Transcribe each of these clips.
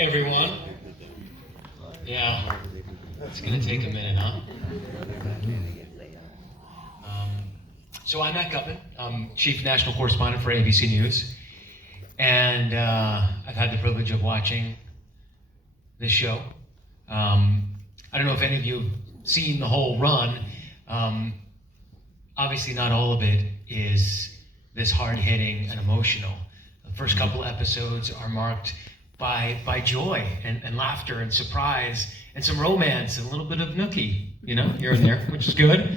everyone. Yeah, it's gonna take a minute, huh? So I'm Matt Gutman. I'm Chief National Correspondent for ABC News. And I've had the privilege of watching this show. I don't know if any of you have seen the whole run. Obviously not all of it is this hard-hitting and emotional. The first couple episodes are marked by joy and laughter and surprise and some romance and a little bit of nookie, here and there, which is good.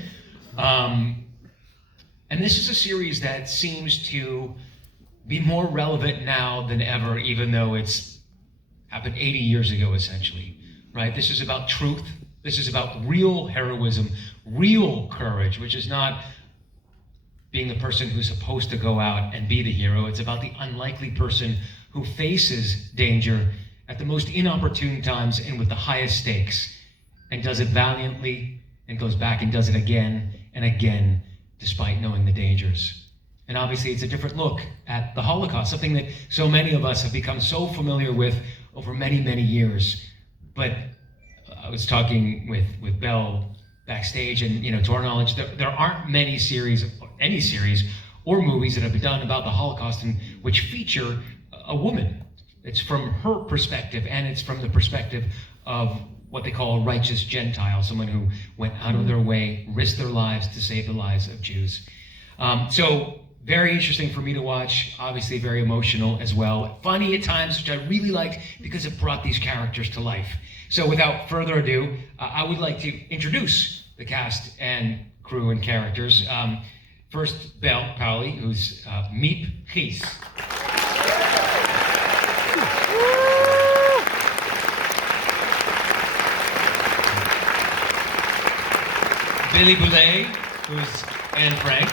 And this is a series that seems to be more relevant now than ever, even though it's happened 80 years ago, essentially, right? This is about truth. This is about real heroism, real courage, which is not being the person who's supposed to go out and be the hero. It's about the unlikely person who faces danger at the most inopportune times and with the highest stakes, and does it valiantly and goes back and does it again and again, despite knowing the dangers. And obviously it's a different look at the Holocaust, something that so many of us have become so familiar with over many, many years. But I was talking with Bel backstage, and to our knowledge, there aren't many series, any series or movies that have been done about the Holocaust in which feature a woman. It's from her perspective, and it's from the perspective of what they call a righteous Gentile, someone who went out of their way, risked their lives to save the lives of Jews. So very interesting for me to watch, obviously very emotional as well. Funny at times, which I really liked because it brought these characters to life. So without further ado, I would like to introduce the cast and crew and characters. First, Bel Powley, who's Miep Gies. Billie Boulet, who's Anne Frank.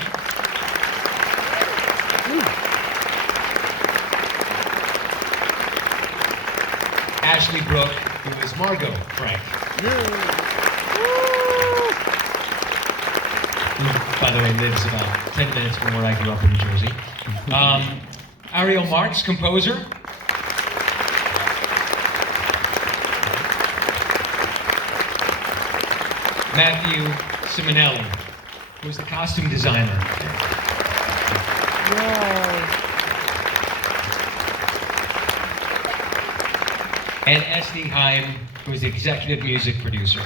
Ashley Brooke, who is Margot Frank. Who, by the way, lives about 10 minutes from where I grew up in New Jersey. Ariel Marx, composer. Matthew Simonelli, who's the costume designer. Wow. And Este, Haim, who is the executive music producer.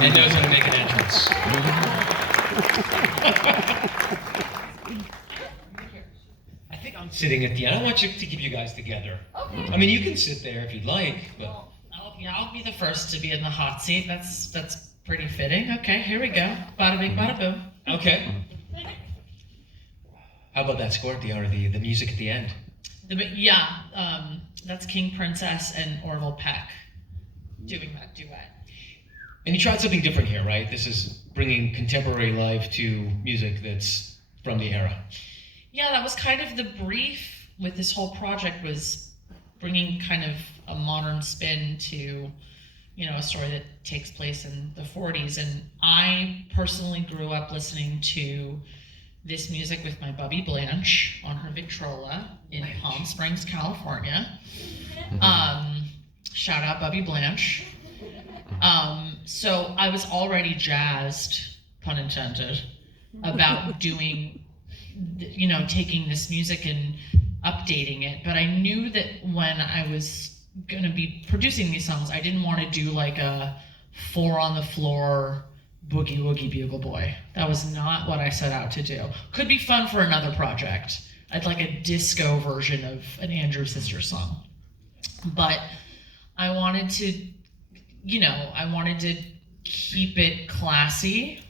And knows how to make an entrance. I think I'm sitting at the end. I want you to keep you guys together. Okay. I mean, you can sit there if you'd like, but... Well, I'll be the first to be in the hot seat. That's pretty fitting. Okay, here we go. Bada bing, bada boom. Okay. How about that score, or the music at the end? That's King Princess and Orville Peck doing that duet. And you tried something different here, right? This is bringing contemporary life to music that's from the era. Yeah, that was kind of the brief with this whole project, was bringing kind of a modern spin to, a story that takes place in the 40s. And I personally grew up listening to this music with my Bubby Blanche on her Victrola in Palm Springs, California. Shout out Bubby Blanche. So I was already jazzed, pun intended, about doing, taking this music and updating it. But I knew that when I was going to be producing these songs, I didn't want to do like a 4 on the floor boogie woogie bugle boy. That was not what I set out to do. Could be fun for another project. I'd like a disco version of an Andrew Sisters song. But I wanted to, keep it classy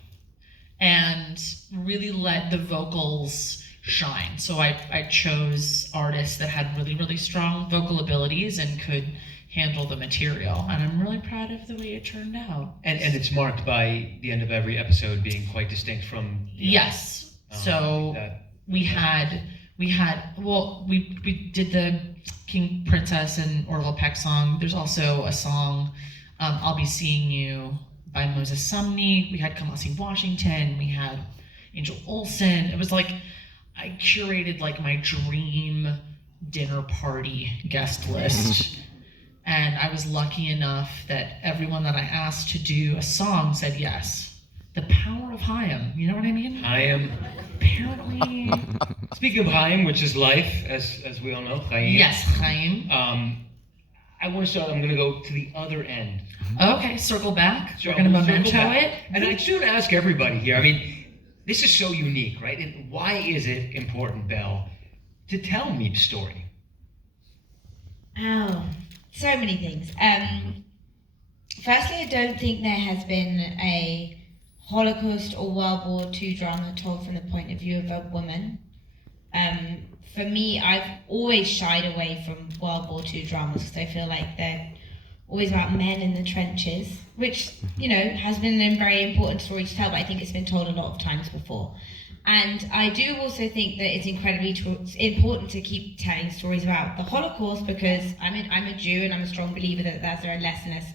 and really let the vocals shine. So I chose artists that had really, really strong vocal abilities and could handle the material. And I'm really proud of the way it turned out. And it's marked by the end of every episode being quite distinct from the Yes. So we did the King Princess and Orville Peck song. There's also a song, I'll Be Seeing You by Moses Sumney. We had Kamasi Washington. We had Angel Olsen. It was like, I curated like my dream dinner party guest list. And I was lucky enough that everyone that I asked to do a song said yes. The power of Haim, you know what I mean? Haim. Apparently. Speaking of Haim, which is life, as we all know, Haim. Yes, Haim. I want to start, I'm going to go to the other end. Okay, circle back. So We're going to I'm gonna memento circle back. it. And I should ask everybody here, I mean, this is so unique, right? And why is it important, Bel, to tell Miep's story? Oh, so many things. Firstly, I don't think there has been a Holocaust or World War II drama told from the point of view of a woman. For me, I've always shied away from World War II dramas because I feel like they're always about men in the trenches, which, you know, has been a very important story to tell, but I think it's been told a lot of times before. And I do also think that it's incredibly important to keep telling stories about the Holocaust because I'm a Jew and I'm a strong believer that there are less and less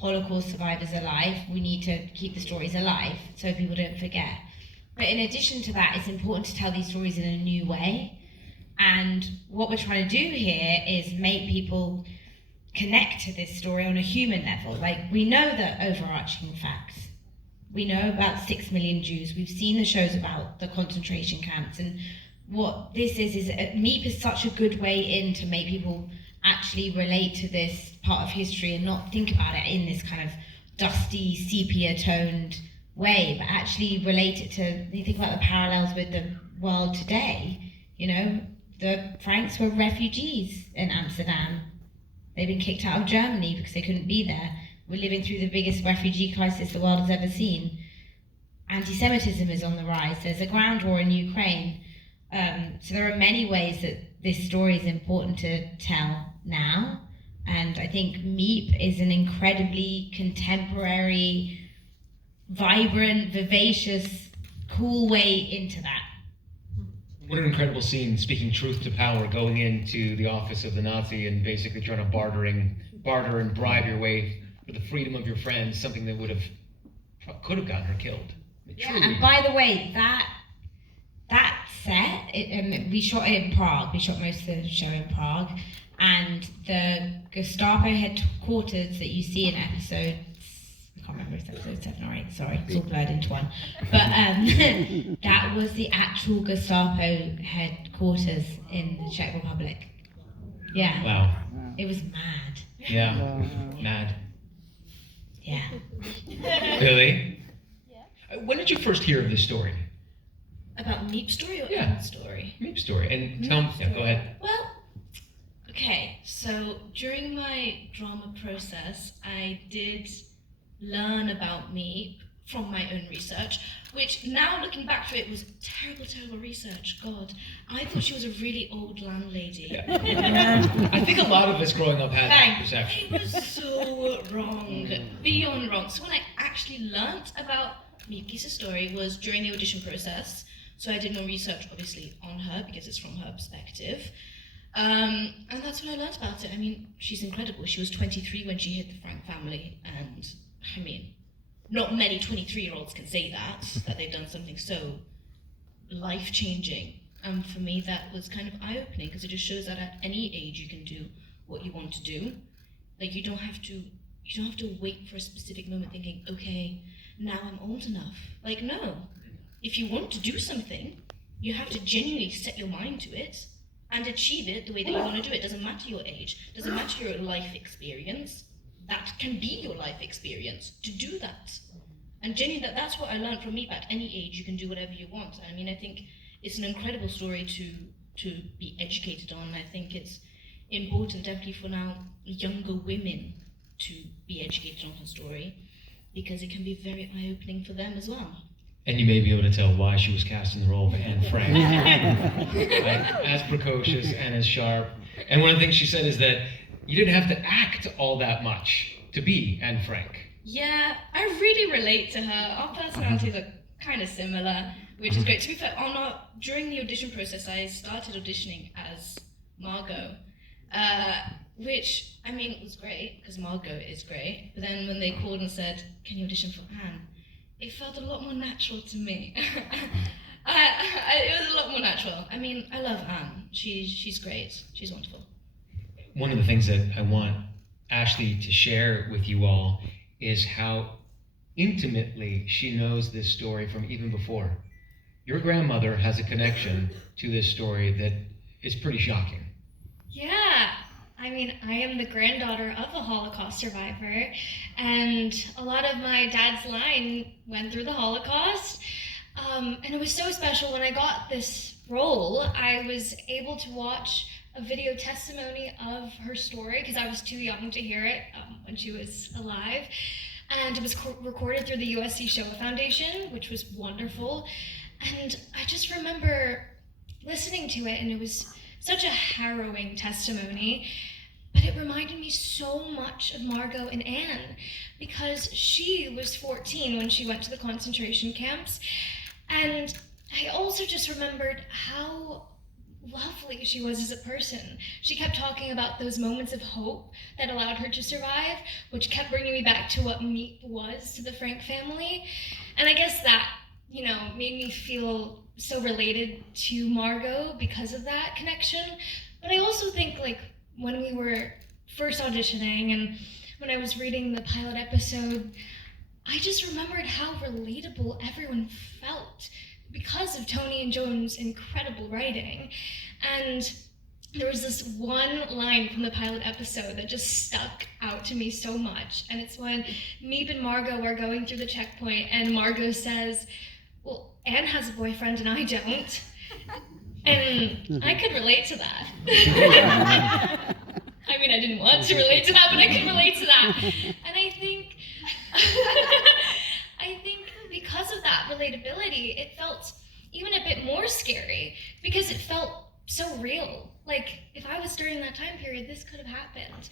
Holocaust survivors alive. We need to keep the stories alive so people don't forget. But in addition to that, it's important to tell these stories in a new way. And what we're trying to do here is make people connect to this story on a human level. Like, we know the overarching facts. We know about 6 million Jews. We've seen the shows about the concentration camps. And what this is Miep is such a good way in to make people actually relate to this part of history and not think about it in this kind of dusty, sepia-toned way, but actually relate it to, you think about the parallels with the world today. You know, the Franks were refugees in Amsterdam. They've been kicked out of Germany because they couldn't be there. We're living through the biggest refugee crisis the world has ever seen. Anti-Semitism is on the rise. There's a ground war in Ukraine. So there are many ways that this story is important to tell now. And I think Miep is an incredibly contemporary, vibrant, vivacious, cool way into that. What an incredible scene, speaking truth to power, going into the office of the Nazi and basically trying to barter and bribe your way for the freedom of your friends, something that could have gotten her killed. Yeah, and by the way, that set, we shot it in Prague. We shot most of the show in Prague, and the Gestapo headquarters that you see in episode, I can't remember if it's episode 7 or 8, sorry, it's all blurred into one. But that was the actual Gestapo headquarters in the Czech Republic. Yeah. Wow. It was mad. Yeah. Mad. Yeah. Billie? Yeah. When did you first hear of this story? About Miep's story or Yeah. Emma's story? Miep's story. And tell me, yeah, go ahead. Well, okay, so during my drama process, I did learn about Miep from my own research, which now looking back to it was terrible research. God, I thought she was a really old landlady. Yeah. I think a lot of us growing up had that Thanks. perception. It was so wrong, beyond wrong. So when I actually learnt about Miep's story was during the audition process. So I did more research, obviously, on her because it's from her perspective. And that's when I learnt about it. I mean, she's incredible. She was 23 when she hit the Frank family. And, I mean, not many 23-year-olds can say that they've done something so life-changing. And for me, that was kind of eye-opening because it just shows that at any age you can do what you want to do. Like, you don't have to wait for a specific moment thinking, okay, now I'm old enough. Like, no. If you want to do something, you have to genuinely set your mind to it and achieve it the way that you want to do it. Doesn't matter your age, doesn't matter your life experience. That can be your life experience, to do that. And genuinely, that's what I learned from Miep. At any age, you can do whatever you want. I mean, I think it's an incredible story to be educated on. I think it's important, definitely for now, younger women to be educated on her story, because it can be very eye-opening for them as well. And you may be able to tell why she was cast in the role of Anne Frank. Right? As precocious and as sharp. And one of the things she said is that you didn't have to act all that much to be Anne Frank. Yeah, I really relate to her. Our personalities are kind of similar, which is great. To be fair, during the audition process, I started auditioning as Margot, which, I mean, was great, because Margot is great. But then when they called and said, can you audition for Anne? It felt a lot more natural to me. It was a lot more natural. I mean, I love Anne. She's great. She's wonderful. One of the things that I want Ashley to share with you all is how intimately she knows this story from even before. Your grandmother has a connection to this story that is pretty shocking. Yeah. I mean, I am the granddaughter of a Holocaust survivor, and a lot of my dad's line went through the Holocaust. And it was so special when I got this role. I was able to watch a video testimony of her story because I was too young to hear it when she was alive. And it was recorded through the USC Shoah Foundation, which was wonderful. And I just remember listening to it, and it was such a harrowing testimony. But it reminded me so much of Margot and Anne because she was 14 when she went to the concentration camps. And I also just remembered how lovely she was as a person. She kept talking about those moments of hope that allowed her to survive, which kept bringing me back to what Miep was to the Frank family. And I guess that, made me feel so related to Margot because of that connection. But I also think, when we were first auditioning and when I was reading the pilot episode, I just remembered how relatable everyone felt because of Tony and Joan's incredible writing. And there was this one line from the pilot episode that just stuck out to me so much. And it's when Miep and Margot are going through the checkpoint and Margot says, "Well, Anne has a boyfriend and I don't." And I could relate to that. I mean, I didn't want to relate to that, but I could relate to that. And I think because of that relatability, it felt even a bit more scary because it felt so real. Like, if I was during that time period, this could have happened.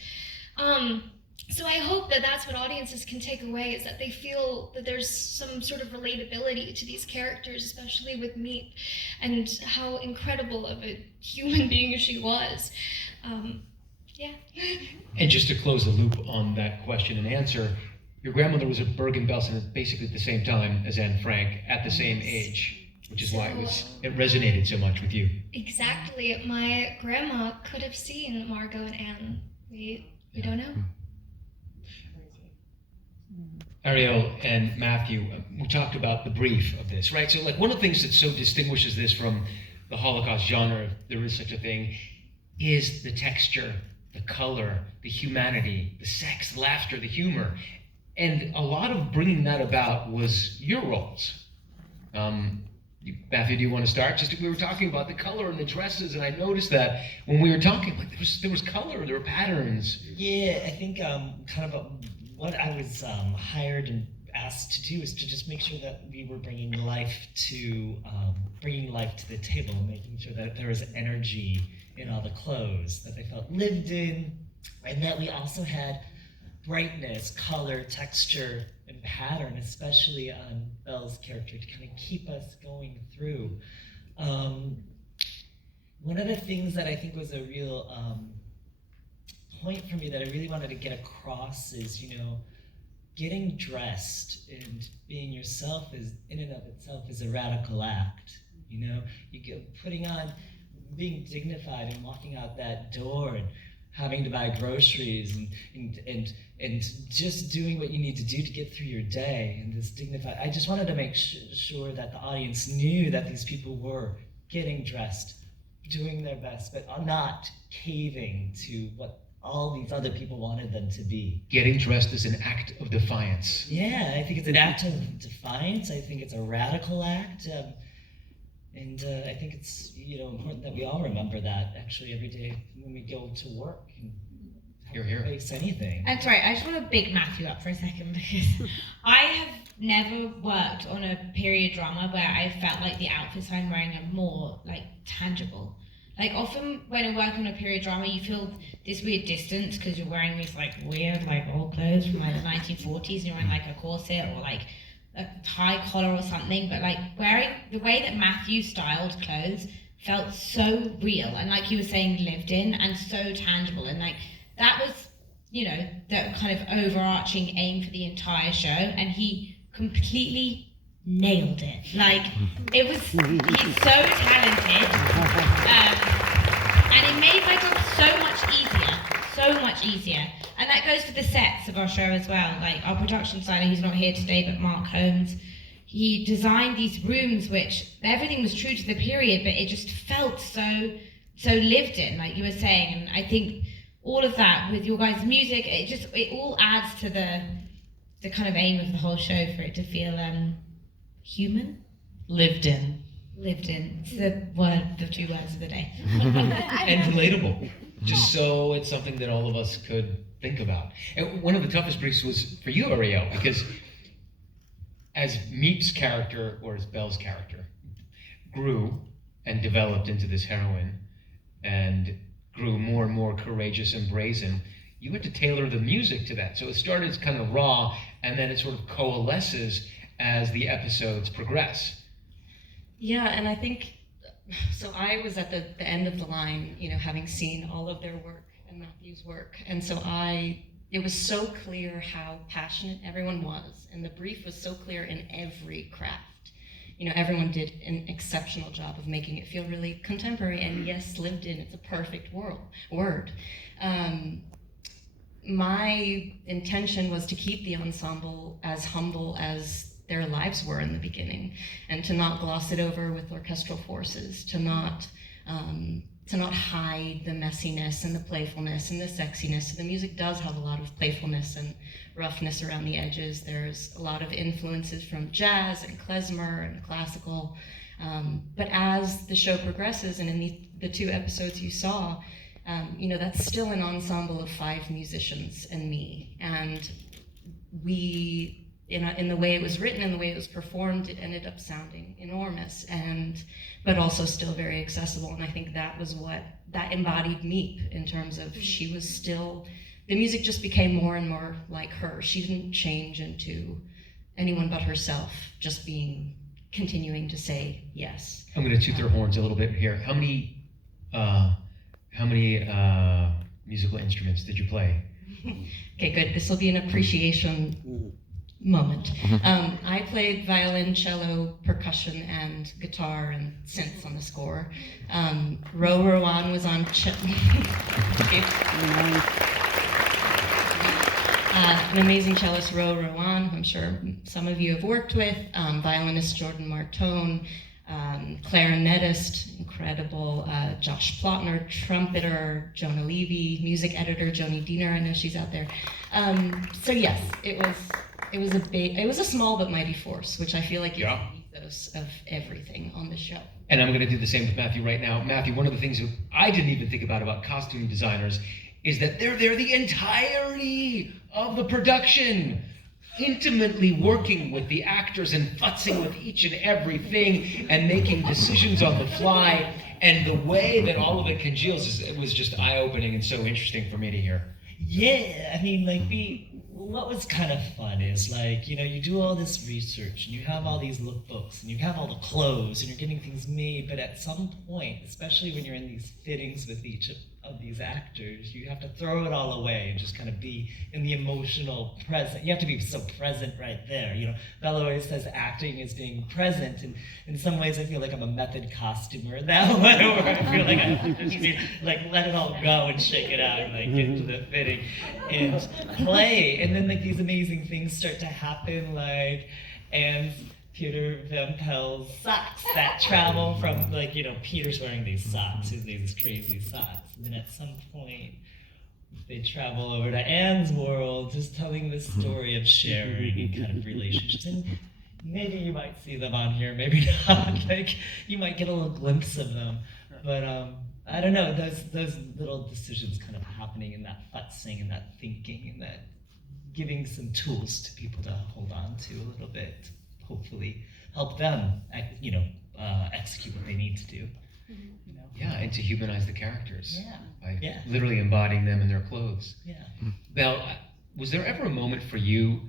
So I hope that that's what audiences can take away, is that they feel that there's some sort of relatability to these characters, especially with Miep, and how incredible of a human being she was. Yeah. And just to close the loop on that question and answer, your grandmother was at Bergen-Belsen basically at the same time as Anne Frank, at the same age, which is why it resonated so much with you. Exactly. My grandma could have seen Margot and Anne. We don't know. Ariel and Matthew, we talked about the brief of this, right? So one of the things that so distinguishes this from the Holocaust genre, if there is such a thing, is the texture, the color, the humanity, the sex, the laughter, the humor. And a lot of bringing that about was your roles. Matthew, do you want to start? We were talking about the color and the dresses, and I noticed that when we were talking, there was color, there were patterns. Yeah, I think what I was hired and asked to do is to just make sure that we were bringing life to the table, making sure that there was energy in all the clothes, that they felt lived in, and that we also had brightness, color, texture, and pattern, especially on Belle's character, to kind of keep us going through. One of the things that I think was a real point for me that I really wanted to get across is, getting dressed and being yourself is, in and of itself, is a radical act. Being dignified and walking out that door and having to buy groceries and just doing what you need to do to get through your day, and this dignified. I just wanted to make sure that the audience knew that these people were getting dressed, doing their best, but not caving to what all these other people wanted them to be. Getting dressed is an act of defiance. Yeah, I think it's an act of defiance. I think it's a radical act. And I think it's important that we all remember that actually every day when we go to work and face anything. I'm sorry, I just want to big Matthew up for a second because I have never worked on a period drama where I felt like the outfits I'm wearing are more tangible. Often when I work on a period drama, you feel this weird distance because you're wearing these weird old clothes from the 1940s and you're wearing a corset or a tie collar or something, but wearing the way that Matthew styled clothes felt so real and like you were saying lived in and so tangible, and that was the kind of overarching aim for the entire show, and he completely nailed it. Like, he's so talented. And it made my job so much easier. And that goes for the sets of our show as well. Like, our production designer, who's not here today, but Mark Holmes, he designed these rooms which everything was true to the period, but it just felt so lived in, like you were saying. And I think all of that with your guys' music, it all adds to the kind of aim of the whole show, for it to feel human. Lived in. It's the 2 words of the day. And relatable. Just so it's something that all of us could think about. And one of the toughest briefs was for you, Ariel, because as Miep's character, or as Bel's character, grew and developed into this heroine and grew more and more courageous and brazen, you had to tailor the music to that. So it started as kind of raw, and then it sort of coalesces as the episodes progress. Yeah, and I think, so I was at the end of the line, having seen all of their work and Matthew's work. And so it was so clear how passionate everyone was, and the brief was so clear in every craft. Everyone did an exceptional job of making it feel really contemporary, and yes, lived in. It's a perfect word. My intention was to keep the ensemble as humble as their lives were in the beginning, and to not gloss it over with orchestral forces, to not hide the messiness and the playfulness and the sexiness. So the music does have a lot of playfulness and roughness around the edges. There's a lot of influences from jazz and klezmer and classical. But as the show progresses, and in the 2 episodes you saw, that's still an ensemble of 5 musicians and me. And we, in the way it was written and the way it was performed, it ended up sounding enormous, but also still very accessible. And I think that was what that embodied Miep, in terms of she was still, the music just became more and more like her. She didn't change into anyone but herself, just continuing to say yes. I'm going to toot their horns a little bit here. How many musical instruments did you play? Okay, good. This will be an appreciation moment. I played violin, cello, percussion, and guitar and synths on the score. Ro Rowan was on an amazing cellist, Ro Rowan, who I'm sure some of you have worked with. Violinist Jordan Martone, clarinetist, incredible, Josh Plotner, trumpeter, Jonah Levy, music editor, Joni Diener, I know she's out there. So yes, it was a small but mighty force, which I feel like is the ethos of everything on the show. And I'm going to do the same with Matthew right now. Matthew, one of the things that I didn't even think about costume designers is that they're there the entirety of the production, intimately working with the actors and futzing with each and everything and making decisions on the fly. And the way that all of it congeals, it was just eye-opening and so interesting for me to hear. Yeah, I mean, what was kind of fun is, you do all this research and you have all these lookbooks and you have all the clothes and you're getting things made, but at some point, especially when you're in these fittings with each of these actors, you have to throw it all away and just kind of be in the emotional present. You have to be so present right there. Bella always says acting is being present, and in some ways I feel like I'm a method costumer in that way, where I feel like I just need to let it all go and shake it out and get into the fitting and play. And then these amazing things start to happen, and Peter Van Pel's socks that travel from, Peter's wearing these socks, these crazy socks. And then at some point, they travel over to Anne's world, just telling this story of sharing kind of relationships. And maybe you might see them on here, maybe not. You might get a little glimpse of them. But I don't know, those little decisions kind of happening, and that futzing and that thinking and that giving some tools to people to hold on to a little bit, hopefully help them, execute what they need to do. Yeah, and to humanize the characters. Yeah. By literally embodying them in their clothes. Yeah. Bel, was there ever a moment for you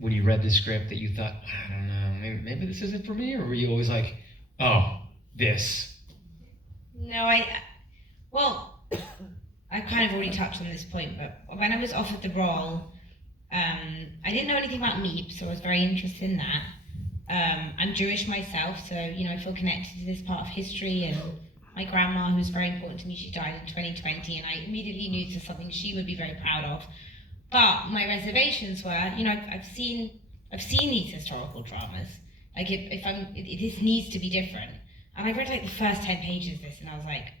when you read the script that you thought, I don't know, maybe this isn't for me? Or were you always like, oh, this? No, I kind of already touched on this point, but when I was offered the role, I didn't know anything about Miep, so I was very interested in that. I'm Jewish myself, so I feel connected to this part of history. And my grandma, who was very important to me, she died in 2020, and I immediately knew this is something she would be very proud of. But my reservations were, I've seen these historical dramas. Like this needs to be different. And I read like the first 10 pages of this, and I was like,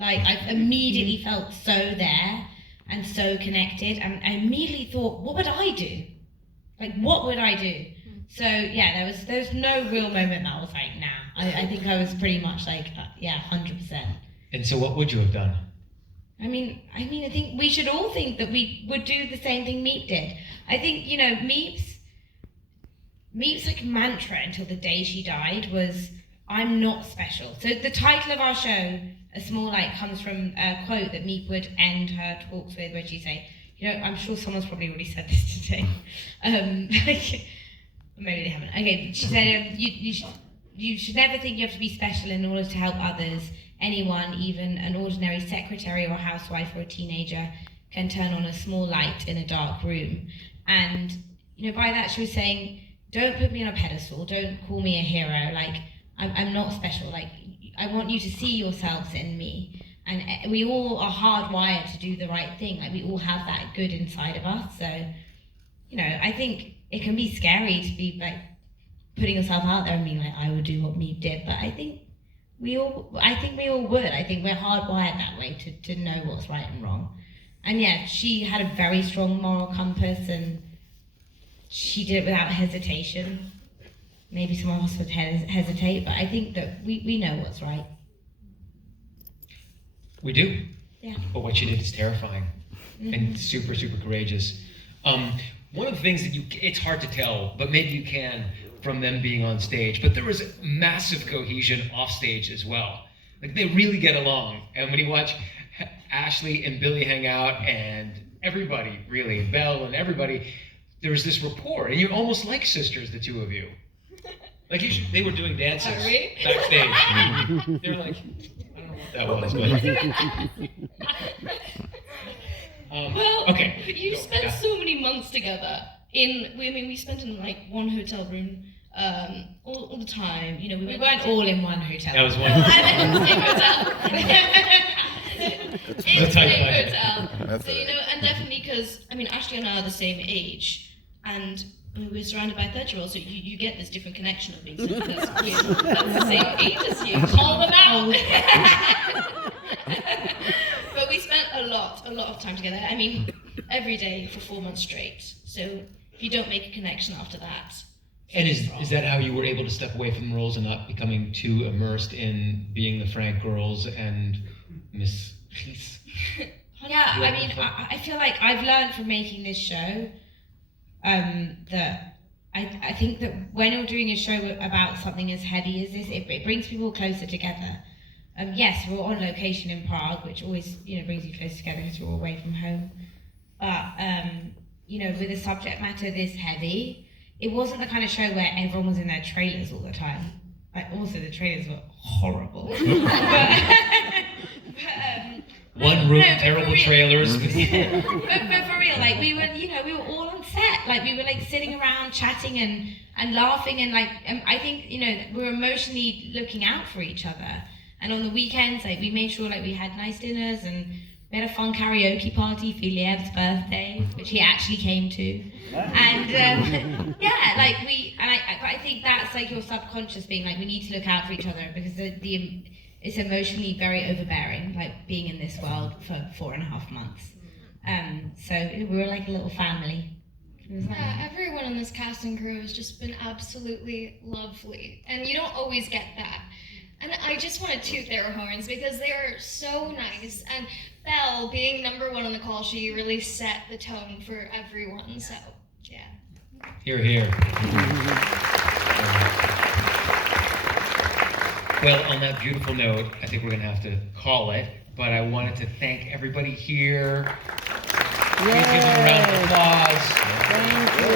I immediately felt so there and so connected, and I immediately thought, what would I do? Like, what would I do? So yeah, there was no real moment that I was like, nah. I think I was pretty much like, 100%. And so what would you have done? I mean, I think we should all think that we would do the same thing Miep did. I think, Miep's like mantra until the day she died was, I'm not special. So the title of our show, A Small Light, comes from a quote that Miep would end her talks with, where she'd say, I'm sure someone's probably already said this today. Maybe they haven't. Okay, she said, you should never think you have to be special in order to help others. Anyone, even an ordinary secretary or a housewife or a teenager, can turn on a small light in a dark room. And, by that she was saying, don't put me on a pedestal, don't call me a hero, like, I'm not special, like, I want you to see yourselves in me. And we all are hardwired to do the right thing, like, we all have that good inside of us, so, I think it can be scary to be, like, putting yourself out there and being like, I would do what Miep did, but I think we all would. I think we're hardwired that way to know what's right and wrong. And yeah, she had a very strong moral compass, and she did it without hesitation. Maybe some of us would hesitate, but I think that we know what's right. We do. Yeah. But what she did is terrifying and super, super courageous. One of the things that it's hard to tell, but maybe you can from them being on stage, but there was massive cohesion off stage as well. Like, they really get along. And when you watch Ashley and Billie hang out, and everybody, really, Bel and everybody, there's this rapport, and you're almost like sisters, the two of you. Like, they were doing dances backstage. They were like, I don't know what that was, but... Well, okay. You spent so many months together. We spent in like one hotel room all the time. We weren't all in one hotel. That was one. Well, I meant in the same hotel. In the same hotel. So and definitely because Ashley and I are the same age, and we're surrounded by 30-year-olds, so you get this different connection of being that's the same age as you. Call them out. But we spent a lot of time together. Every day for 4 months straight. So if you don't make a connection after that. And is that how you were able to step away from the roles and not becoming too immersed in being the Frank girls and Miss Gies? Yeah, I feel like I've learned from making this show that I think that when you're doing a show about something as heavy as this, it brings people closer together. Yes, we're on location in Prague, which always brings you closer together because you're all away from home. But with a subject matter this heavy, it wasn't the kind of show where everyone was in their trailers all the time. Like, also the trailers were horrible. One room, terrible trailers. but for real, like, we were all on set. Like, we were like sitting around chatting and laughing, and like I think we were emotionally looking out for each other. And on the weekends, like, we made sure like we had nice dinners, and we had a fun karaoke party for Liev's birthday, which he actually came to. And I think that's like your subconscious being like, we need to look out for each other, because it's emotionally very overbearing, like being in this world for 4.5 months. So we were like a little family. Yeah, everyone in this cast and crew has just been absolutely lovely, and you don't always get that. And I just want to toot their horns because they are so nice. And Bel, being number one on the call sheet, really set the tone for everyone. So, yeah. Hear, hear. Well, on that beautiful note, I think we're going to have to call it. But I wanted to thank everybody here. Please give them a round of applause. Thank you.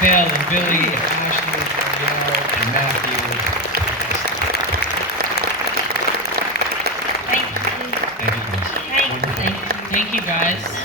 Bel and Billie and Ashley and Ariel and Matthew. Thank you, guys. Thank you, guys.